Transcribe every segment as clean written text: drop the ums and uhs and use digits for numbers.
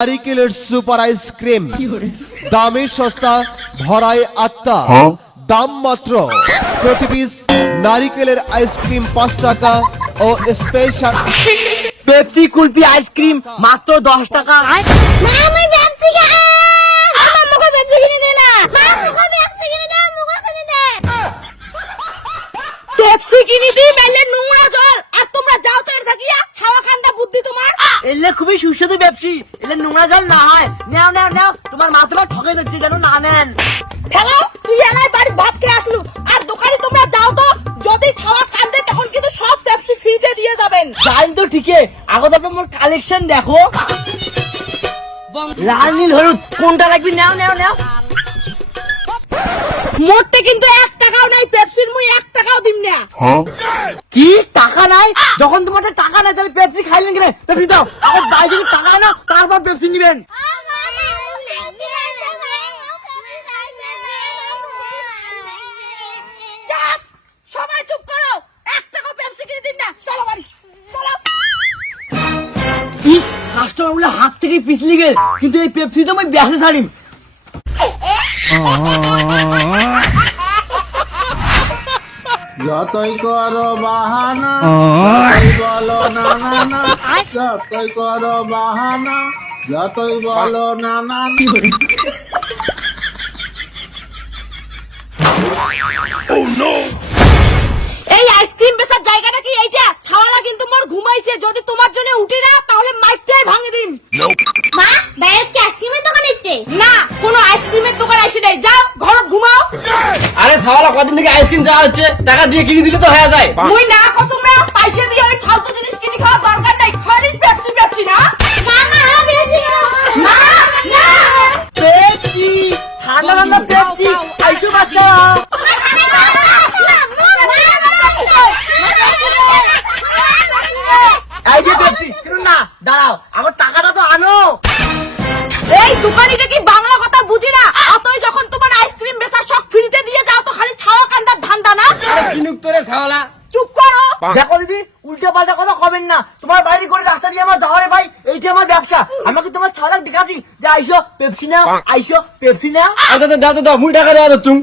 নারিকেলের super ice cream দামে সস্তা ভরায় আত্মা দাম মাত্র প্রতি পিস নারিকেলের আইসক্রিম 5 টাকা ও স্পেশাল পেপসি কুলফি আইসক্রিম মাত্র 10 টাকা। মা আমি পেপসি খাই আমার মুখে পেপসি কিনে দে না মা মুখে পেপসি কিনে দে মুখে কিনে দে পেপসি কিনে দি মেলে নোংরা জল আর তোমরা যাও তো এর থাকিয়া ছাওয়া কান্দা বুদ্ধি তোমার এলে খুবই সুস্বাদু পেপসি, এলে নোংরা জল না হয়। নাও নাও নাও, তোমার মা তোমার ঠকে যাচ্ছে যেন না নেন। হ্যালো তুই এলাই বাড়ি ভাত খেয়ে আসলু আর দোকানে তোমরা যাও তো, যদি ছাওয়া কান্দে তখন কিন্তু সব পেপসি ফ্রিতে দিয়ে যাবেন। জানি তো ঠিকই, আগত আপনি মোর কালেকশন দেখো, লাল নীল হলুদ কোনটা লাগবে নাও নাও নাও। মোটে কিন্তু 1 টাকাও নাই পেপসির, মুই 1 টাকাও দিম না। কি টাকা নাই? যখন তোমার টাকা নাই তাহলে পেপসি খাইলেন কেন? পেপসি দাও, আগে বাইরে থেকে টাকা নাও তারপর পেপসি নেবেন। চাপ, সবাই চুপ করো, 1 টাকাও পেপসি কিনে দিন না। চলো বাড়ি চলো। ইস, কাস্টমার গুলো হাত থেকে পিছলি গেল, কিন্তু এই পেপসি তো আমি ব্যাসে ছাড়িম। যতই করো বাহানা যতই বলো না না না, যতই করো বাহানা যতই বলো না না না। এই আইসক্রিম বেচার জায়গাটা কি এইটা? ছাওয়ালা কিন্তু মোর ঘুমাইছে, যদি তোমার জন্য উঠি না তাহলে মাইকটাই ভাঙে দিন। মা বাইরে কি আইসক্রিমের দোকান আছে? না, কোনো আইসক্রিমের দোকান আসে নাই, যাও ঘরে ঘুমাও। আরে সাওয়ালা কদিন থেকে আইসক্রিম চাওয়া হচ্ছে, টাকা দিয়ে কিনে দিলে তো হয়ে যায়। মুই না কসম না, পয়সা দিয়ে ওই ফালতু জিনিস কিনে খাওয়া দরকার নাই, খালি পেপসি পেপসি না। মা মা আমি পেপসি খাবো মা না পেপসি, ঠান্ডা ঠান্ডা পেপসি, আইসো বাচ্চা। এই যে পেপসি, কিনুন না, দাঁড়াও, আমার টাকাটা তো আনো। এই দোকানিটা কি বাংলা কথা বুঝি না? অতই যখন তোমার আইসক্রিম বেচার শখ ফ্রিতে দিয়ে যাও তো খালি ছাওয়া কান্দার ধান্দা না। আরে কিনুক তোরে সাওয়ালা। চুপ করো। দেখো দিদি, উল্টা পাল্টা কথা কবেন না। তোমার বাড়ি করে রাস্তা দিয়ে আমার যাওয়ারে ভাই, এইটা আমার ব্যবসা। আমাকে তোমার ছাড়া দেখাছি যে আইসো পেপসি নাও, আইসো পেপসি নাও। আচ্ছা দাও তো দাও, মুই টাকা দেওয়া দিচ্ছুম।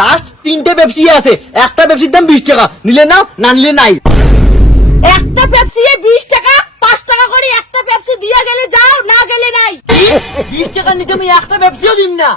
লাস্ট 3টে পেপসি আছে, একটা পেপসির দাম 20 টাকা, নিলে নাও না নিলে নাই। একটা পেপসি 20 টাকা, 5 টাকা করে একটা পেপসি দিয়ে গেলে যাও, না গেলে নাই। 20 টাকার নিচে আমি একটা পেপসিও দিম না।